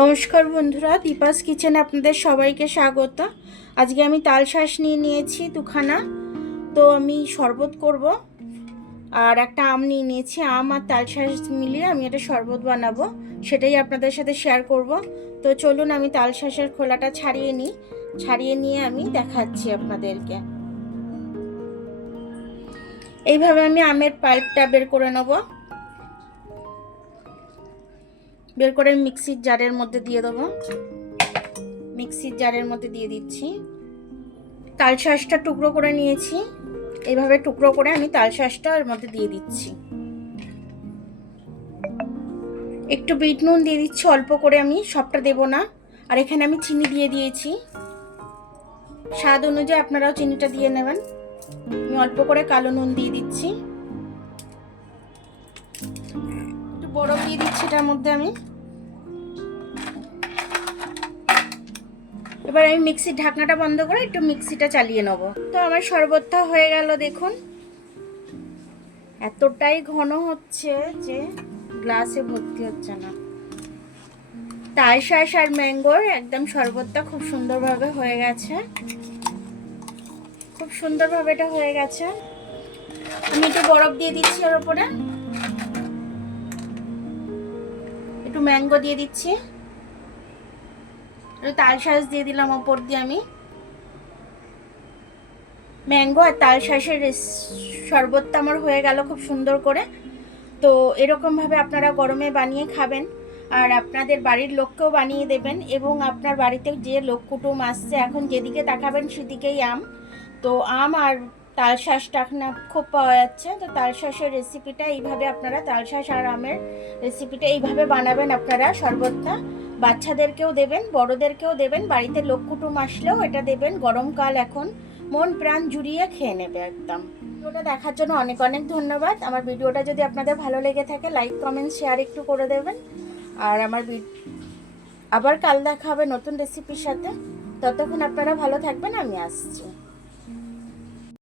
নমস্কার বন্ধুরা, দীপাস কিচেনে আপনাদের সবাইকে স্বাগত। আজকে আমি তালশাঁস নিয়ে নিয়েছি দুখানা। তো আমি শরবত করব। আর একটা আম নিয়ে নিয়েছি, আম আর তালশাঁস মিলিয়ে আমি একটা শরবত বানাবো, সেটাই আপনাদের সাথে শেয়ার করব। তো চলুন আমি তালশাঁসের খোলাটা ছাড়িয়ে নিয়ে আমি দেখাচ্ছি আপনাদেরকে। এইভাবে আমি আমের পাল্পটা বের করে নেবো। বের করে মিক্সির জারের মধ্যে দিয়ে দেবো। মিক্সির জারের মধ্যে দিয়ে দিচ্ছি। তালশাঁসটা টুকরো করে নিয়েছি, এইভাবে টুকরো করে আমি তালশাঁসটা এর মধ্যে দিয়ে দিচ্ছি। একটু বিট নুন দিয়ে দিচ্ছি অল্প করে, আমি সবটা দেব না। আর এখানে আমি চিনি দিয়ে দিয়েছি, স্বাদ অনুযায়ী আপনারাও চিনিটা দিয়ে নেবেন। আমি অল্প করে কালো নুন দিয়ে দিচ্ছি, একটু বরফ দিয়ে দিচ্ছি এটার মধ্যে আমি। এবার আমি মিক্সির ঢাকনাটা বন্ধ করে একটু মিক্সিটা চালিয়ে নেব। তো আমার শরবতটা হয়ে গেল, দেখুন এতটাই ঘন হচ্ছে যে গ্লাসে ভর্তি হচ্ছে না। তালশাঁস আর ম্যাঙ্গোর একদম শরবতটা খুব সুন্দরভাবে হয়ে গেছে, খুব সুন্দরভাবে এটা হয়ে গেছে। আমি একটু বরফ দিয়ে দিচ্ছি ওর উপরে, একটু ম্যাঙ্গো দিয়ে দিচ্ছি, একটু তালশাঁস দিয়ে দিলাম ওপর দিয়ে। আমি ম্যাঙ্গো আর তালশাঁসের শরবতটা আমার হয়ে গেল খুব সুন্দর করে। তো এরকমভাবে আপনারা গরমে বানিয়ে খাবেন, আর আপনাদের বাড়ির লোককেও বানিয়ে দেবেন। এবং আপনার বাড়িতে যে লোক কুটুম আসছে, এখন যেদিকে তাকাবেন সেদিকেই আম। তো আম আর তালশাঁসটা না খুব পাওয়া যাচ্ছে। তো তালশাঁসের রেসিপিটা এইভাবে আপনারা, তালশাঁস আর আমের রেসিপিটা এইভাবে বানাবেন আপনারা। শরবতটা বাচ্চাদেরকেও দেবেন, বড়োদেরকেও দেবেন, বাড়িতে লোক কুটুম আসলেও এটা দেবেন। গরমকাল এখন মন প্রাণ জুড়িয়ে খেয়ে নেবে একদম। ভিডিওটা দেখার জন্য অনেক অনেক ধন্যবাদ। আমার ভিডিওটা যদি আপনাদের ভালো লেগে থাকে, লাইক কমেন্ট শেয়ার একটু করে দেবেন। আর আমার আবার কাল দেখা হবে নতুন রেসিপির সাথে। ততক্ষণ আপনারা ভালো থাকবেন, আমি আসছি।